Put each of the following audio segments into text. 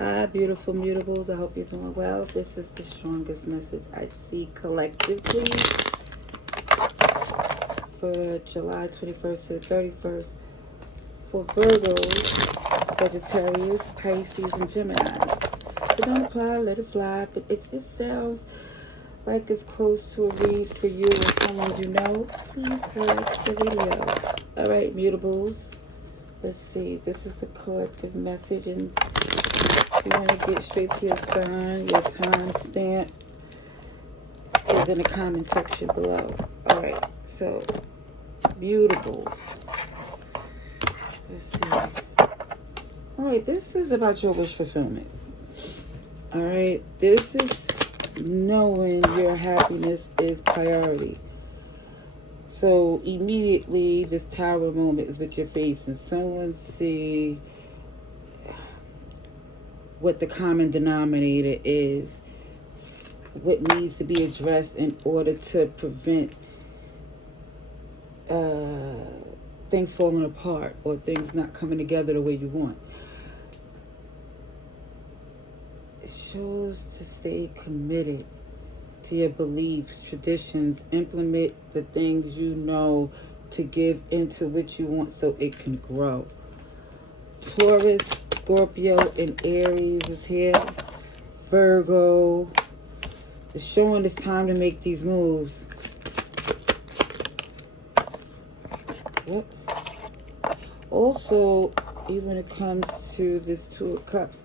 Hi, beautiful mutables. I hope you're doing well. This is the strongest message I see collectively for July 21st to the 31st for Virgos, Sagittarius, Pisces, and Geminis. If it don't apply, let it fly. But if it sounds like it's close to a read for you or someone you know, please like the video. All right, mutables. Let's see. This is the collective message, and if you want to get straight to your sign, your time stamp is in the comment section below. All right, so beautiful. Let's see. All right, this is about your wish fulfillment. All right, this is knowing your happiness is priority. So immediately, this tower moment is what you're facing. Someone see what the common denominator is, what needs to be addressed in order to prevent things falling apart or things not coming together the way you want. It shows to stay committed to your beliefs, traditions, implement the things you know to give into what you want so it can grow. Taurus, Scorpio, and Aries is here. Virgo. It's showing it's time to make these moves. Yep. Also, even when it comes to this Two of Cups,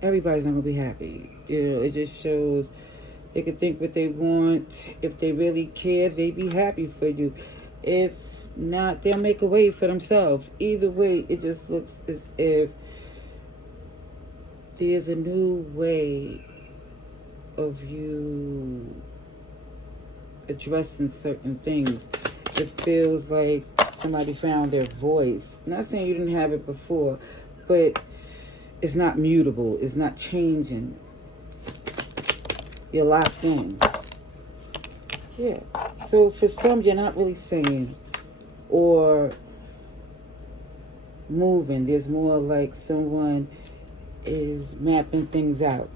everybody's not going to be happy. You know, it just shows they can think what they want. If they really care, they be happy for you. If not, they'll make a way for themselves. Either way, it just looks as if there's a new way of you addressing certain things. It feels like somebody found their voice. I'm not saying you didn't have it before, but it's not mutable. It's not changing. You're locked in. Yeah. So for some, you're not really saying or moving. There's more like someone is mapping things out,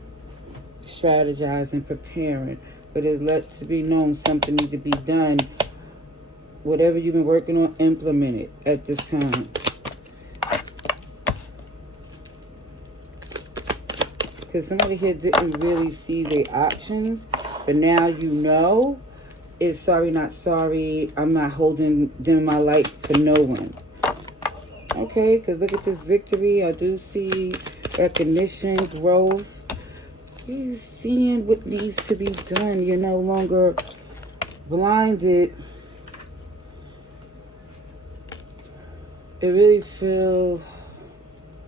strategizing, preparing. But it lets it be known something needs to be done. Whatever you've been working on, implement it at this time. Because somebody here didn't really see their options, but now you know. It's sorry, not sorry. I'm not holding dim my light for no one. Okay, because look at this victory. I do see recognition, growth. You're seeing what needs to be done. You're no longer blinded. I really feel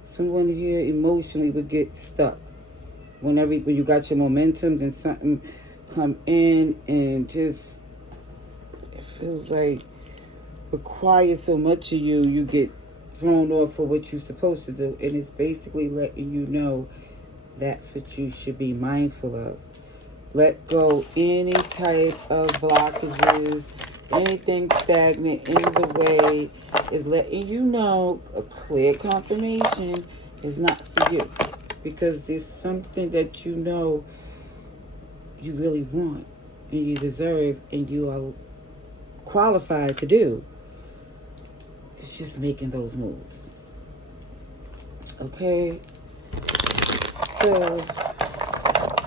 someone here emotionally would get stuck. When you got your momentum, then something come in and just, it feels like requires so much of you, you get thrown off for what you're supposed to do. And it's basically letting you know that's what you should be mindful of. Let go any type of blockages, anything stagnant in the way, is letting you know a clear confirmation is not for you. Because there's something that you know you really want and you deserve and you are qualified to do. It's just making those moves. Okay? So,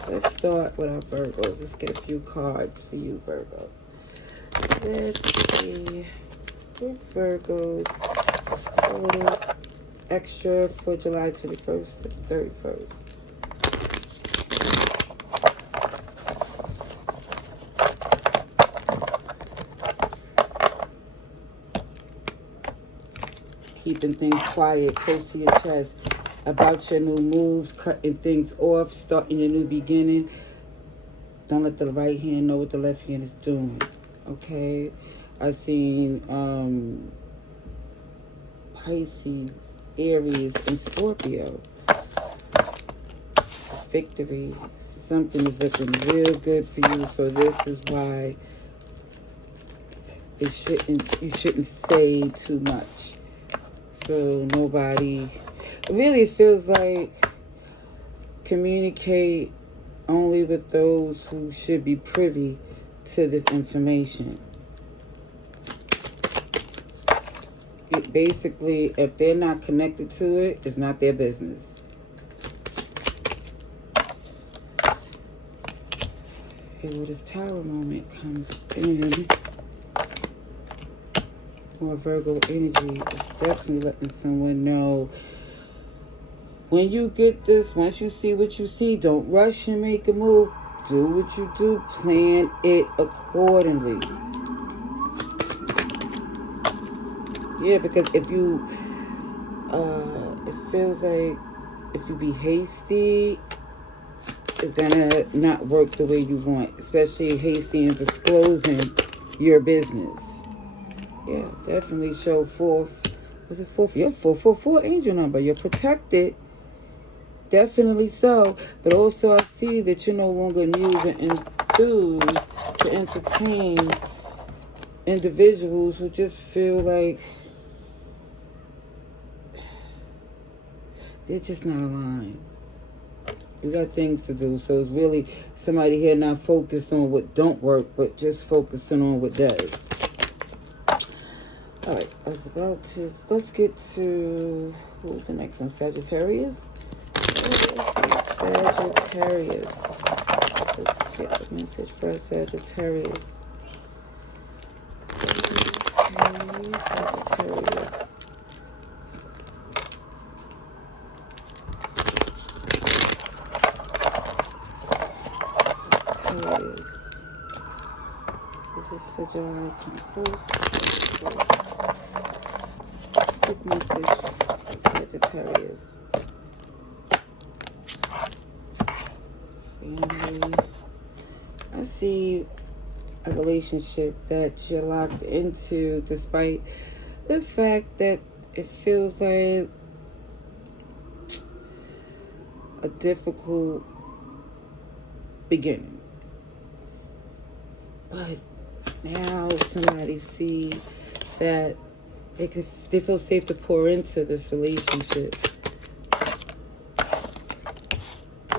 let's start with our Virgos. Let's get a few cards for you, Virgo. Let's see. For Virgos, solos extra for July 21st to 31st. Keeping things quiet, close to your chest. About your new moves, cutting things off, starting your new beginning. Don't let the right hand know what the left hand is doing. Okay? I've seen Pisces, Aries, and Scorpio. Victory. Something is looking real good for you. So this is why you shouldn't say too much. So nobody, really, it feels like communicate only with those who should be privy to this information. Basically, if they're not connected to it, it's not their business. Okay, well, this Tower moment comes in. More Virgo energy is definitely letting someone know, when you get this, once you see what you see, don't rush and make a move. Do what you do. Plan it accordingly. Yeah, because if you, it feels like if you be hasty, it's gonna not work the way you want. Especially hasty in disclosing your business. Yeah, definitely show forth. Was it 4? Your 444 angel number. You're protected. Definitely so. But also I see that you're no longer amused and enthused to entertain individuals who just feel like they're just not aligned. You got things to do. So it's really somebody here not focused on what don't work, but just focusing on what does. All right, I was about to, let's get to, who's the next one? Sagittarius? Sagittarius. Let's get a message for Sagittarius. Okay, Sagittarius. This is for July 21st. Quick message for Sagittarius. Family. I see a relationship that you're locked into despite the fact that it feels like a difficult beginning. But now somebody sees that they feel safe to pour into this relationship.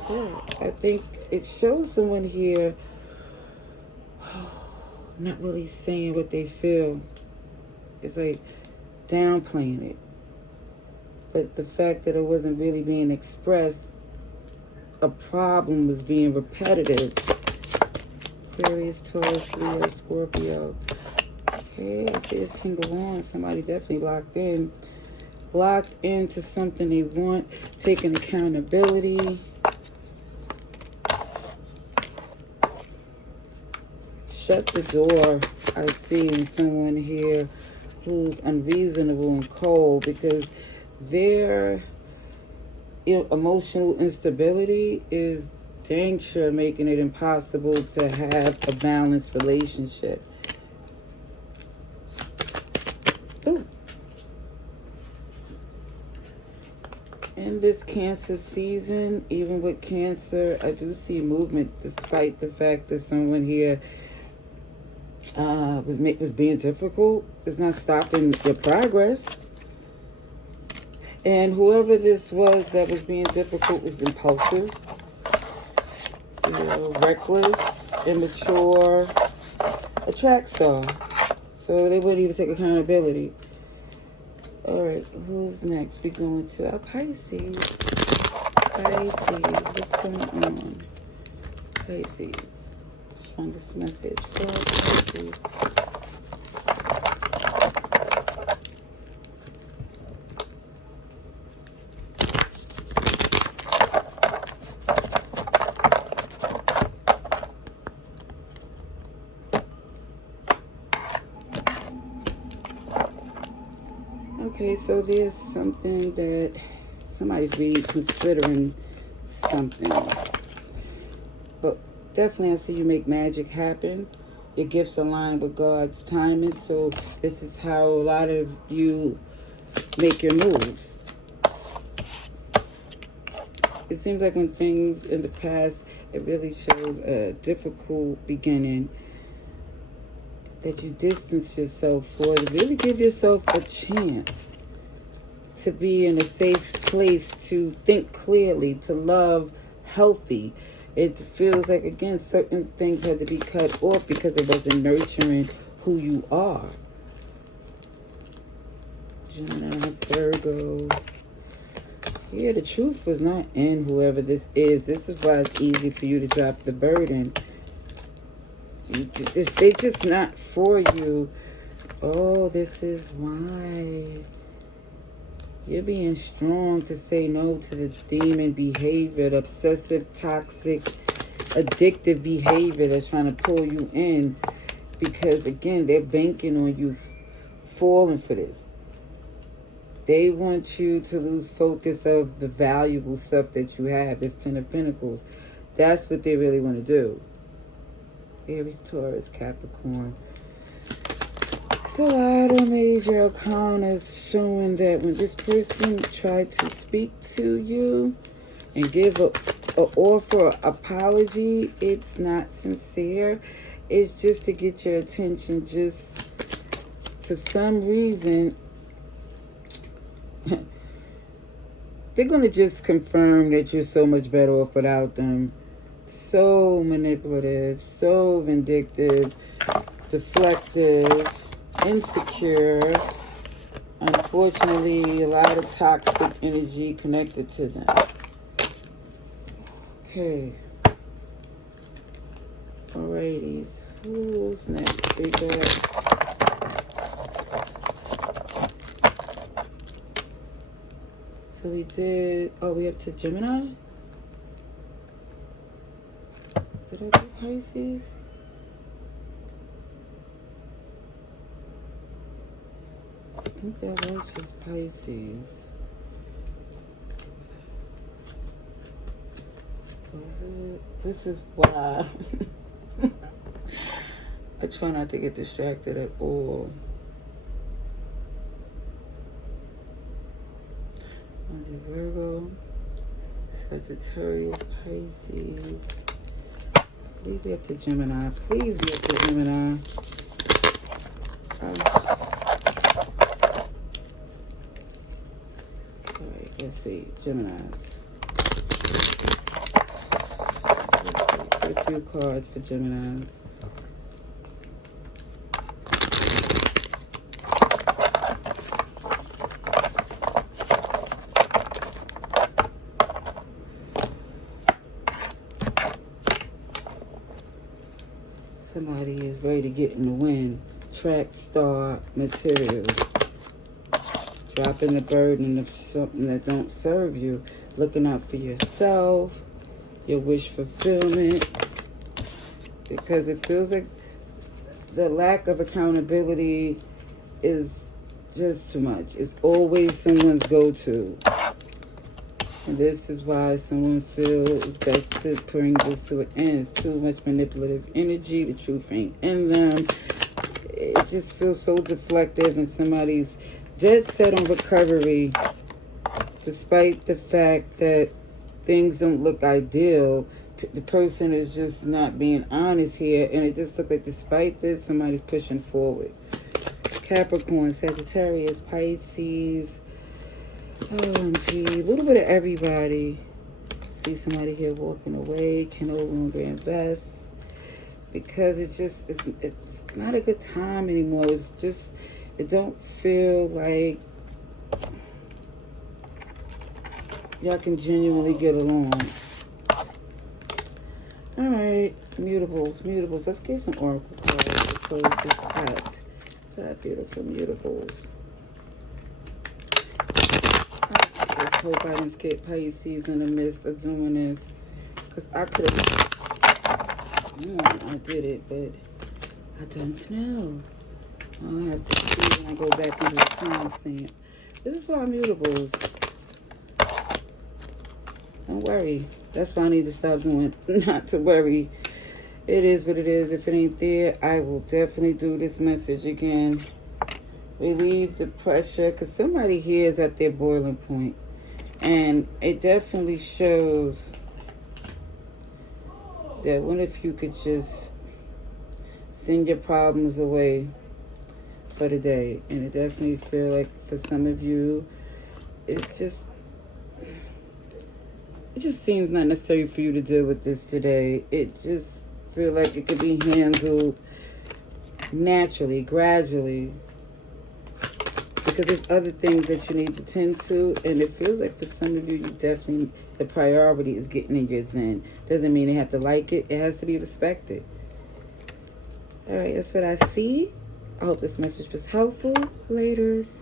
Yeah, I think it shows someone here not really saying what they feel. It's like downplaying it. But the fact that it wasn't really being expressed, a problem was being repetitive. Aquarius, Taurus, Leo, Scorpio. Okay, I see this can go on. Somebody definitely locked into something they want, taking accountability. Shut the door, I see, in someone here who's unreasonable and cold, because their emotional instability is dang sure making it impossible to have a balanced relationship. Ooh. In this Cancer season, even with Cancer, I do see movement despite the fact that someone here was being difficult. It's not stopping your progress. And whoever this was that was being difficult was impulsive, reckless, immature, a track star. So they wouldn't even take accountability. All right, who's next? We're going to our Pisces. Pisces, what's going on? Pisces. Strongest message for Pisces. Okay, so there's something that somebody's really considering something. But definitely I see you make magic happen. Your gifts align with God's timing. So this is how a lot of you make your moves. It seems like when things in the past, it really shows a difficult beginning that you distance yourself for, to really give yourself a chance to be in a safe place, to think clearly, to love healthy. It feels like, again, certain things had to be cut off because it wasn't nurturing who you are. Gemini, Virgo. Yeah, the truth was not in whoever this is. This is why it's easy for you to drop the burden. They just not for you. Oh, this is why. You're being strong to say no to the demon behavior, the obsessive, toxic, addictive behavior that's trying to pull you in. Because, again, they're banking on you falling for this. They want you to lose focus of the valuable stuff that you have. This Ten of Pentacles. That's what they really want to do. Aries, Taurus, Capricorn. It's a lot of major arcanas showing that when this person tried to speak to you and give a offer an apology, it's not sincere. It's just to get your attention. Just for some reason, they're going to just confirm that you're so much better off without them. So manipulative, so vindictive, deflective, insecure. Unfortunately, a lot of toxic energy connected to them. Okay. Alrighties. Who's next? They got... So we did... Oh, we up to Gemini? Did I do Pisces? I think that was just Pisces. Was it? This is why I try not to get distracted at all. Virgo, Sagittarius, Pisces. Leave me up to Gemini. Please be up to Gemini. Alright, let's see. Geminis. Let's see. A few cards for Geminis. Somebody is ready to get in the wind. Track star material. Dropping the burden of something that don't serve you. Looking out for yourself. Your wish fulfillment. Because it feels like the lack of accountability is just too much. It's always someone's go-to. And this is why someone feels it's best to bring this to an end. It's too much manipulative energy. The truth ain't in them. It just feels so deflective, and somebody's dead set on recovery despite the fact that things don't look ideal. The person is just not being honest here, and it just looks like despite this, somebody's pushing forward. Capricorn, Sagittarius, Pisces. OMG, a little bit of everybody. See somebody here walking away, can no longer invest because it's not a good time anymore. It's just, it don't feel like y'all can genuinely get along. All right, mutables. Let's get some oracle cards to close this out. That beautiful mutables. I hope I didn't skip Pisces in the midst of doing this, because I could have, I did it, but I don't know. I'll have to see when I go back into the timestamp. This is for our mutables. Don't worry. That's why I need to stop doing, not to worry. It is what it is. If it ain't there, I will definitely do this message again. Relieve the pressure, because somebody here is at their boiling point. And it definitely shows that what if you could just send your problems away for the day. And it definitely feel like for some of you, it's just, it just seems not necessary for you to deal with this today. It just feel like it could be handled naturally, gradually, because there's other things that you need to tend to, and it feels like for some of you, you definitely, the priority is getting in your zen. Doesn't mean they have to like it. It has to be respected. All right, that's what I see. I hope this message was helpful. Laters.